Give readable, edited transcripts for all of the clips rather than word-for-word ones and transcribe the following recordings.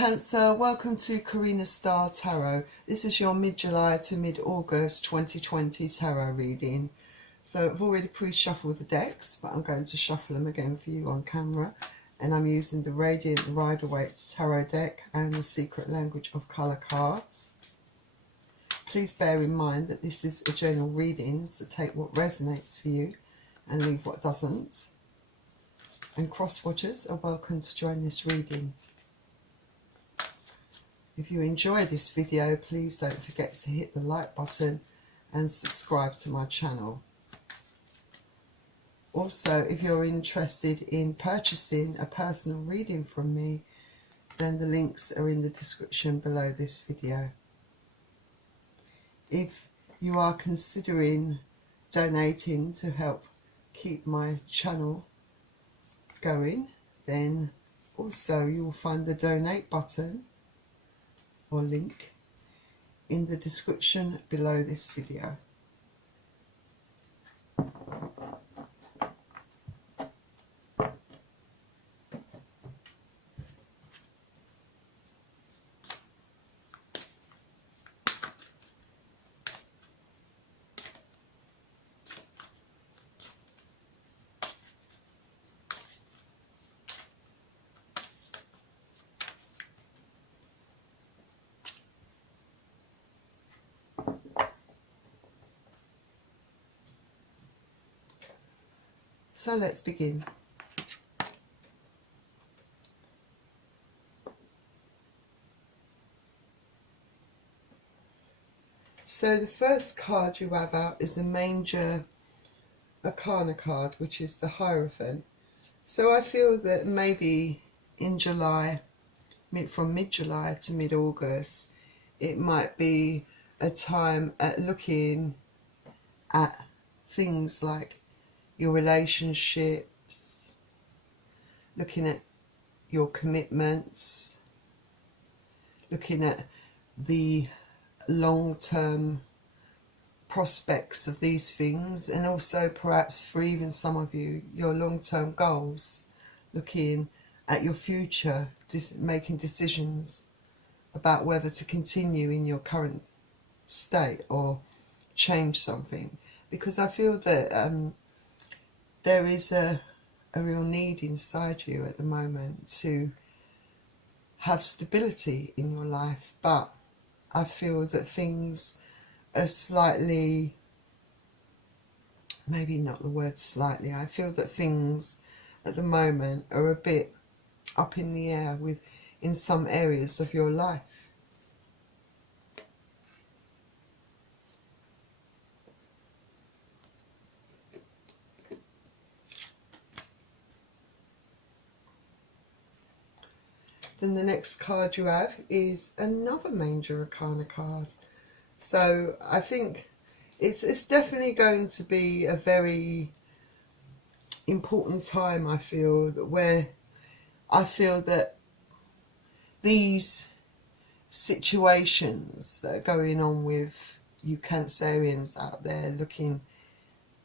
Cancer, welcome to Karina Star Tarot. This is your mid-July to mid-August 2020 tarot reading. So I've already pre-shuffled the decks, but I'm going to shuffle them again for you on camera. And I'm using the Radiant Rider-Waite Tarot deck and the Secret Language of Colour cards. Please bear in mind that this is a general reading, so take what resonates for you and leave what doesn't. And cross-watchers are welcome to join this reading. If you enjoy this video, please don't forget to hit the like button and subscribe to my channel. Also, if you're interested in purchasing a personal reading from me, then the links are in the description below this video. If you are considering donating to help keep my channel going, then also you will find the donate button or link in the description below this video. So let's begin. So the first card you have out is the Major Arcana card, which is the Hierophant. So I feel that maybe in July, from mid-July to mid-August, it might be a time at looking at things like your relationships, looking at your commitments, looking at the long-term prospects of these things, and also perhaps for even some of you, your long-term goals, looking at your future, making decisions about whether to continue in your current state or change something. Because I feel that there is a real need inside you at the moment to have stability in your life, but I feel that things are slightly, maybe not the word slightly, I feel that things at the moment are a bit up in the air in some areas of your life. Then the next card you have is another Major Arcana card. So I think it's definitely going to be a very important time, I feel, where I feel that these situations that are going on with you Cancerians out there looking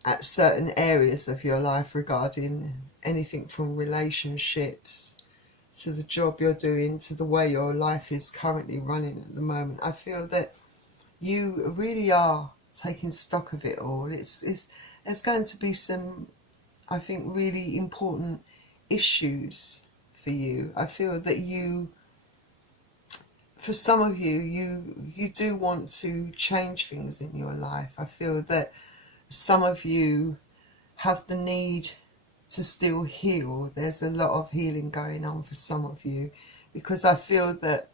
at certain areas of your life regarding anything from relationships to the job you're doing, to the way your life is currently running at the moment. I feel that you really are taking stock of it all. There's going to be some, I think, really important issues for you. I feel that for some of you, you do want to change things in your life. I feel that some of you have the need to still heal. There's a lot of healing going on for some of you, because I feel that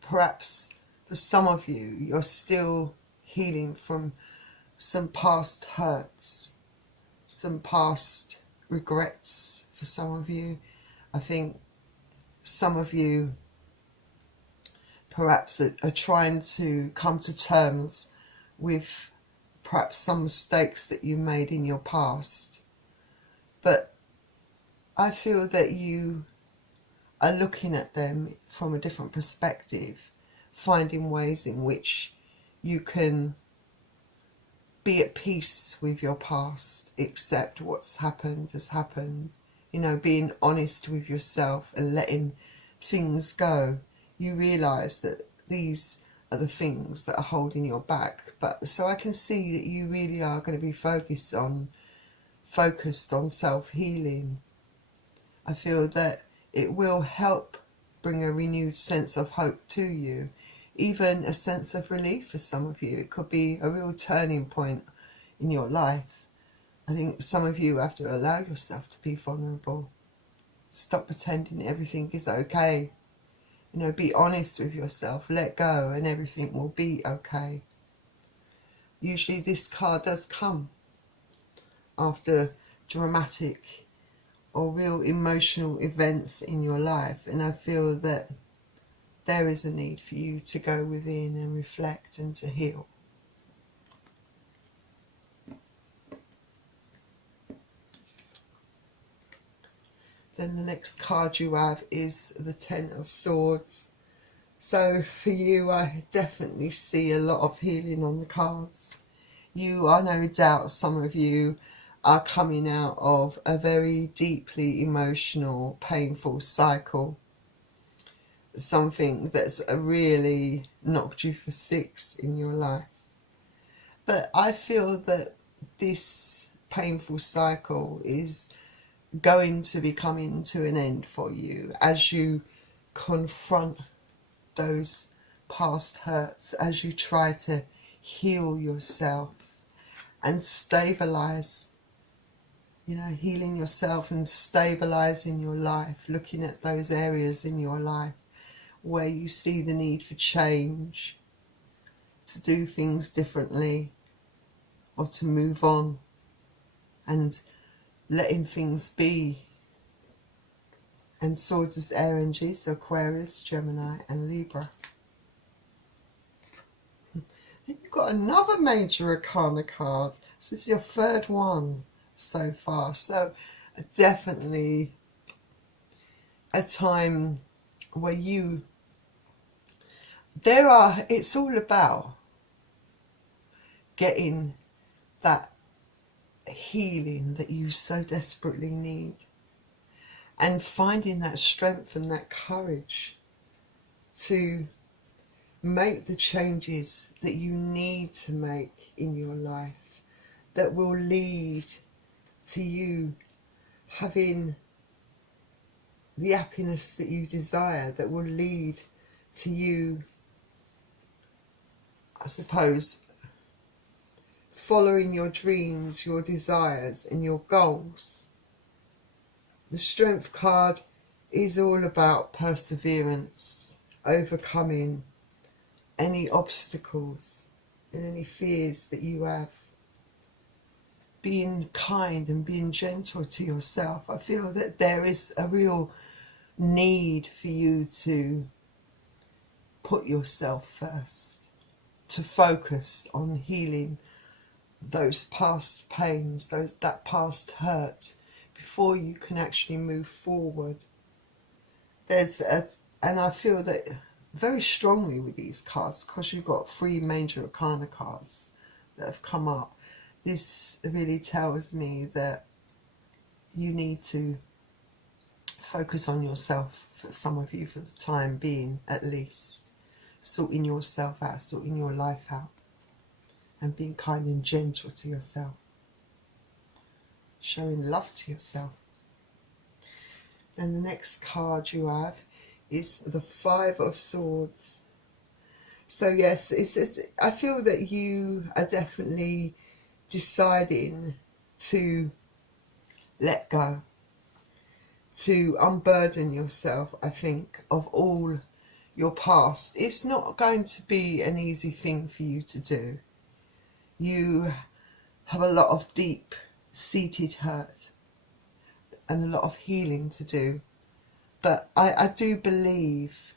perhaps for some of you, you're still healing from some past hurts, some past regrets. For some of you, I think some of you perhaps are trying to come to terms with perhaps some mistakes that you made in your past. But I feel that you are looking at them from a different perspective, finding ways in which you can be at peace with your past, accept what's happened has happened, you know, being honest with yourself and letting things go, you realise that these are the things that are holding you back. But so I can see that you really are going to be focused on self-healing. I feel that it will help bring a renewed sense of hope to you, even a sense of relief for some of you. It could be a real turning point in your life. I think some of you have to allow yourself to be vulnerable. Stop pretending everything is okay. You know, be honest with yourself, let go, and everything will be okay. Usually this card does come after dramatic or real emotional events in your life, and I feel that there is a need for you to go within and reflect and to heal. Then the next card you have is the Ten of Swords. So for you, I definitely see a lot of healing on the cards. You are, no doubt, some of you are coming out of a very deeply emotional, painful cycle. Something that's really knocked you for six in your life. But I feel that this painful cycle is going to be coming to an end for you as you confront those past hurts, as you try to heal yourself and stabilize, you know, healing yourself and stabilizing your life, looking at those areas in your life where you see the need for change, to do things differently or to move on, and letting things be. And swords is air energy, so Aquarius, Gemini and Libra. Then you've got another major arcana card. So this is your third one so far. So definitely a time where it's all about getting that healing that you so desperately need, and finding that strength and that courage to make the changes that you need to make in your life that will lead to you having the happiness that you desire, that will lead to you, I suppose, following your dreams, your desires and your goals. The Strength card is all about perseverance, overcoming any obstacles and any fears that you have, being kind and being gentle to yourself. I feel that there is a real need for you to put yourself first, to focus on healing those past pains, that past hurt, before you can actually move forward. And I feel that very strongly with these cards, because you've got three major arcana cards that have come up. This really tells me that you need to focus on yourself, for some of you, for the time being at least. Sorting yourself out, sorting your life out, and being kind and gentle to yourself. Showing love to yourself. And the next card you have is the Five of Swords. So yes, I feel that you are definitely deciding to let go, to unburden yourself, I think, of all your past. It's not going to be an easy thing for you to do. You have a lot of deep-seated hurt and a lot of healing to do. But I do believe,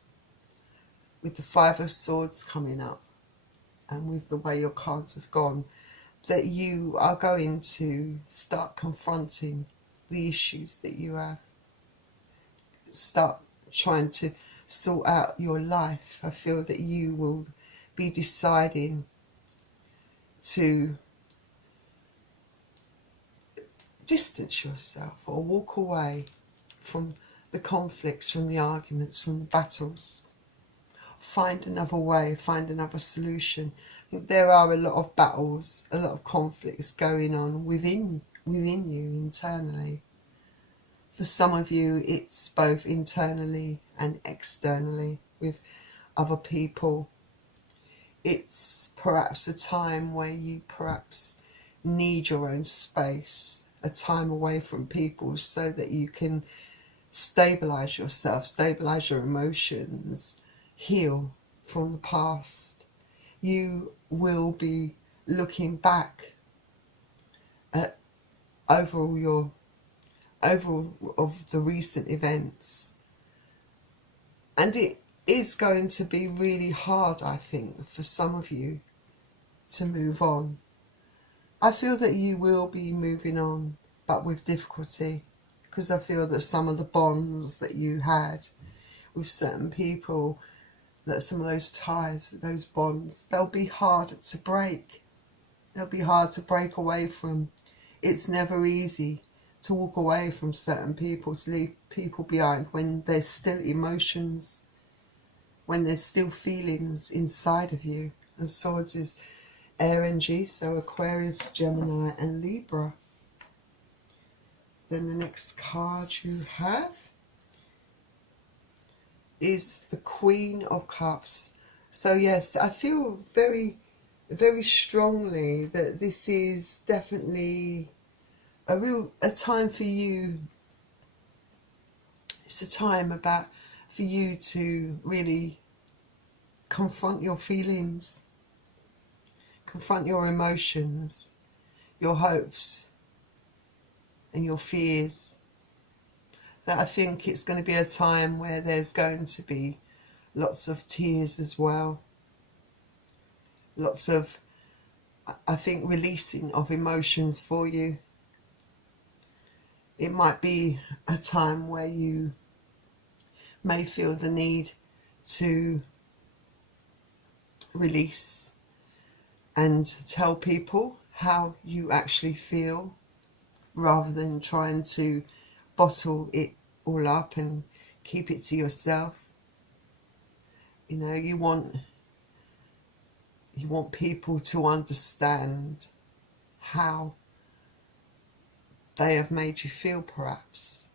with the Five of Swords coming up and with the way your cards have gone, that you are going to start confronting the issues that you have. Start trying to sort out your life. I feel that you will be deciding to distance yourself or walk away from the conflicts, from the arguments, from the battles. Find another way, find another solution. I think there are a lot of battles, a lot of conflicts going on within you internally. For some of you, it's both internally and externally with other people. It's perhaps a time where you perhaps need your own space, a time away from people so that you can stabilize yourself, stabilize your emotions, heal from the past. You will be looking back at overall of the recent events, and it is going to be really hard, I think, for some of you to move on. I feel that you will be moving on, but with difficulty, because I feel that some of the bonds that you had with certain people, that some of those ties, those bonds, they'll be hard to break. They'll be hard to break away from. It's never easy to walk away from certain people, to leave people behind when there's still emotions, when there's still feelings inside of you. And Swords is air energy, so Aquarius, Gemini and Libra. Then the next card you have is the Queen of Cups. So yes, I feel very, very strongly that this is definitely a time for you. It's a time for you to really confront your feelings, confront your emotions, your hopes and your fears. That I think it's going to be a time where there's going to be lots of tears as well. Lots of, I think, releasing of emotions for you. It might be a time where you may feel the need to release and tell people how you actually feel, rather than trying to bottle it all up and keep it to yourself. You know, you want people to understand how they have made you feel, perhaps.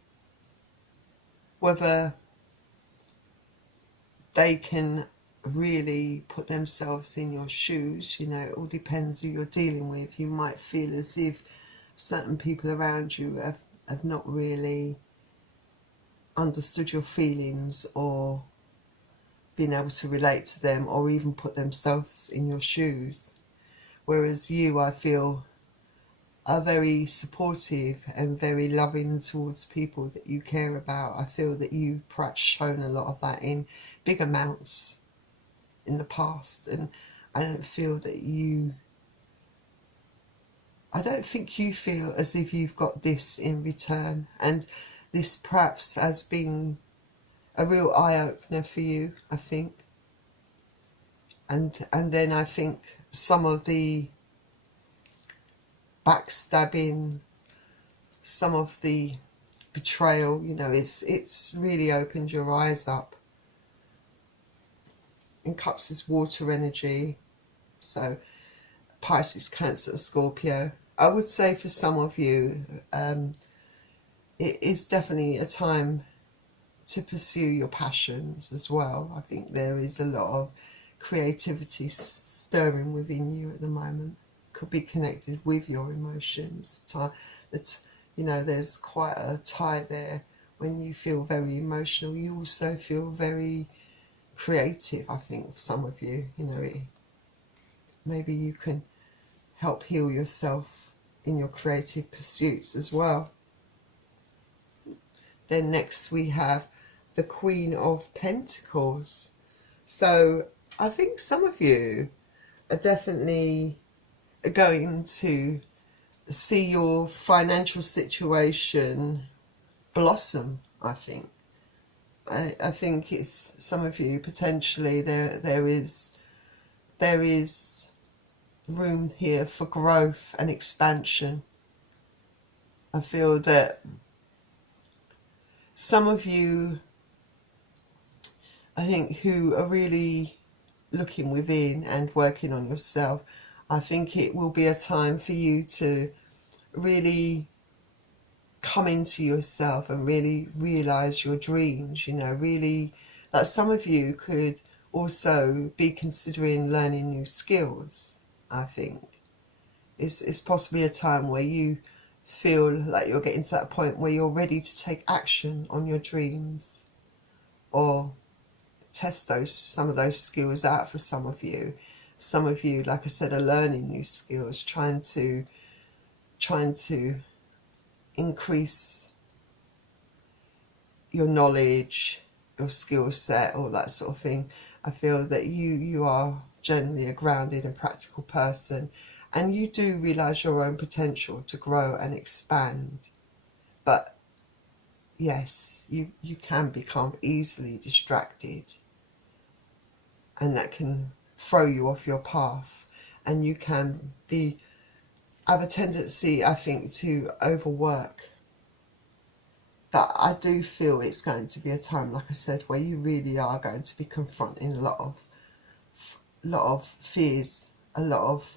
Whether they can really put themselves in your shoes, you know, it all depends who you're dealing with. You might feel as if certain people around you have not really understood your feelings or been able to relate to them or even put themselves in your shoes. Whereas you, I feel, are very supportive and very loving towards people that you care about. I feel that you've perhaps shown a lot of that in big amounts in the past, and I don't think you feel as if you've got this in return, and this perhaps has been a real eye-opener for you, I think. And then I think some of the backstabbing, some of the betrayal, you know, it's really opened your eyes up. And Cups is water energy, so Pisces, Cancer, Scorpio. I would say for some of you, it is definitely a time to pursue your passions as well. I think there is a lot of creativity stirring within you at the moment. Could be connected with your emotions. You know, there's quite a tie there. When you feel very emotional, you also feel very creative, I think, for some of you. You know, maybe you can help heal yourself in your creative pursuits as well. Then next we have the Queen of Pentacles. So I think some of you are definitely going to see your financial situation blossom, I think. I think it's some of you potentially there is room here for growth and expansion. I feel that some of you, I think, who are really looking within and working on yourself, I think it will be a time for you to really come into yourself and really realize your dreams, you know, really, like some of you could also be considering learning new skills. I think it's possibly a time where you feel like you're getting to that point where you're ready to take action on your dreams, or test some of those skills out. For some of you, like I said, are learning new skills, trying to increase your knowledge, your skill set, all that sort of thing. I feel that you are generally a grounded and practical person, and you do realise your own potential to grow and expand. But yes, you can become easily distracted, and that can throw you off your path, and you can have a tendency, I think, to overwork. But I do feel it's going to be a time, like I said, where you really are going to be confronting a lot of fears, a lot of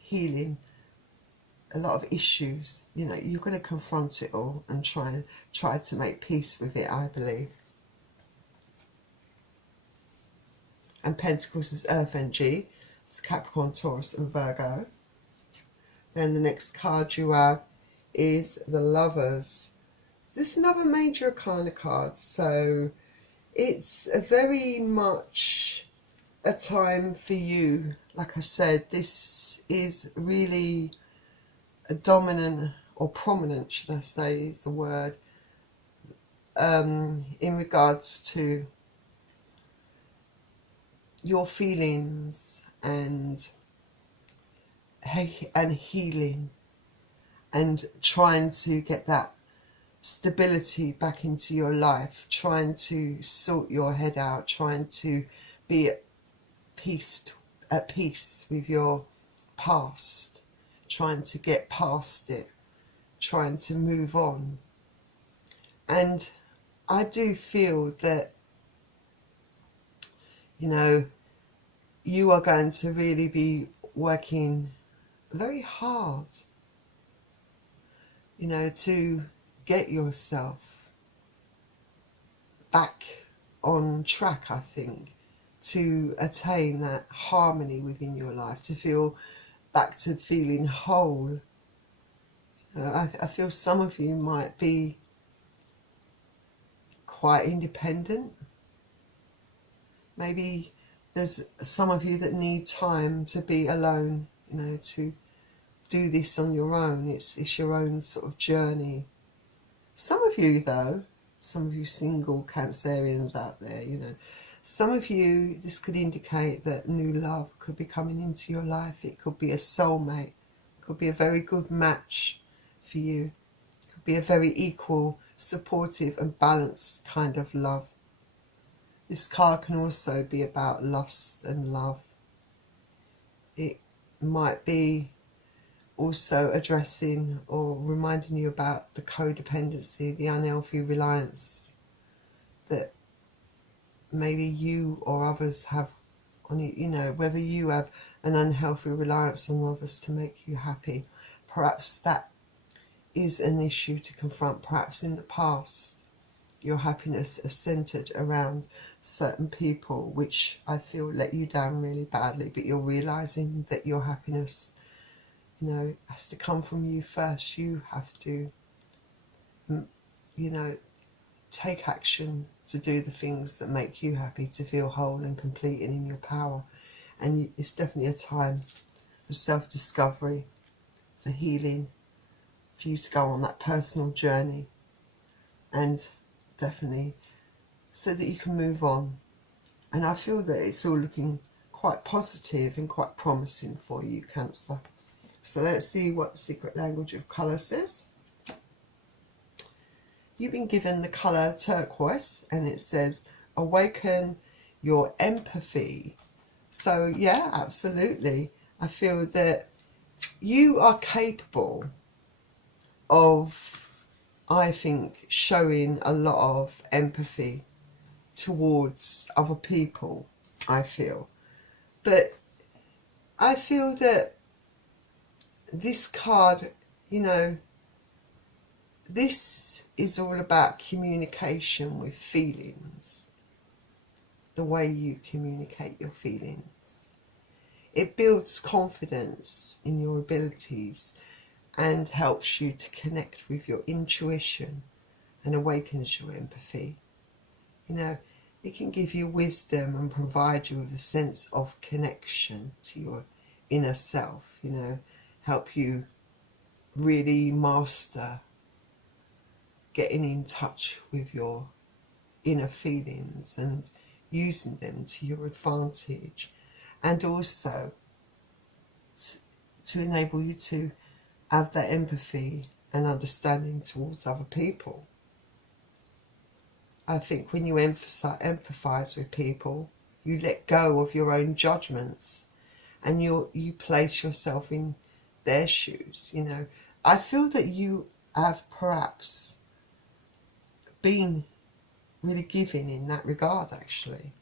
healing, a lot of issues. You know, you're going to confront it all and try to make peace with it, I believe. And Pentacles is Earth energy. It's Capricorn, Taurus and Virgo. Then the next card you have is the Lovers. This is another major arcana card, so it's a very much a time for you. Like I said, this is really a dominant, or prominent should I say is the word, in regards to your feelings and healing, and trying to get that stability back into your life, trying to sort your head out, trying to be at peace with your past, trying to get past it, trying to move on. And I do feel that, you know, you are going to really be working very hard, you know, to get yourself back on track, I think, to attain that harmony within your life, to feel back to feeling whole. I feel some of you might be quite independent. Maybe there's some of you that need time to be alone, you know, to do this on your own. It's your own sort of journey. Some of you though, some of you single Cancerians out there, you know, some of you, this could indicate that new love could be coming into your life. It could be a soulmate, it could be a very good match for you, it could be a very equal, supportive and balanced kind of love. This card can also be about lust and love. It might be also addressing or reminding you about the codependency, the unhealthy reliance that maybe you or others have on it, you know, whether you have an unhealthy reliance on others to make you happy. Perhaps that is an issue to confront. Perhaps in the past your happiness is centered around certain people which I feel let you down really badly, but you're realizing that your happiness, you know, has to come from you first. You have to, you know, take action to do the things that make you happy, to feel whole and complete and in your power. And it's definitely a time for self-discovery, for healing, for you to go on that personal journey, and definitely so that you can move on. And I feel that it's all looking quite positive and quite promising for you, Cancer. So let's see what the secret language of colour says. You've been given the colour turquoise, and it says awaken your empathy. So yeah, absolutely. I feel that you are capable of, I think, showing a lot of empathy towards other people, I feel. But I feel that this card, you know, this is all about communication with feelings, the way you communicate your feelings. It builds confidence in your abilities and helps you to connect with your intuition and awakens your empathy. You know, it can give you wisdom and provide you with a sense of connection to your inner self, you know, help you really master getting in touch with your inner feelings and using them to your advantage, and also to enable you to have that empathy and understanding towards other people. I think when you empathise with people, you let go of your own judgments and you place yourself in their shoes, you know. I feel that you have perhaps been really giving in that regard, actually.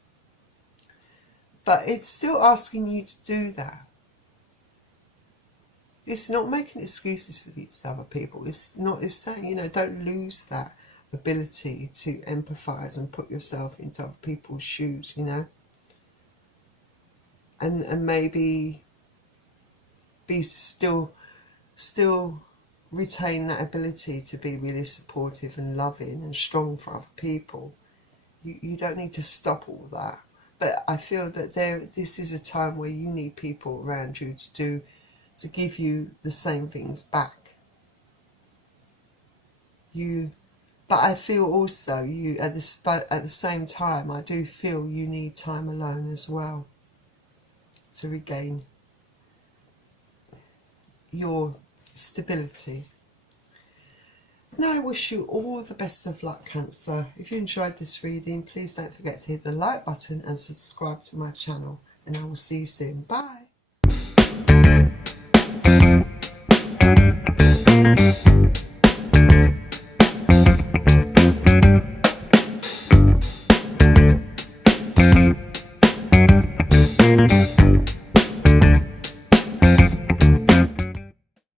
But it's still asking you to do that. It's not making excuses for these other people. It's saying, you know, don't lose that ability to empathise and put yourself into other people's shoes, you know. And maybe be still retain that ability to be really supportive and loving and strong for other people. You don't need to stop all that. But I feel that this is a time where you need people around you to give you the same things back. But I feel also at the same time, I do feel you need time alone as well to regain your stability. And I wish you all the best of luck, Cancer. If you enjoyed this reading, please don't forget to hit the like button and subscribe to my channel. And I will see you soon. Bye.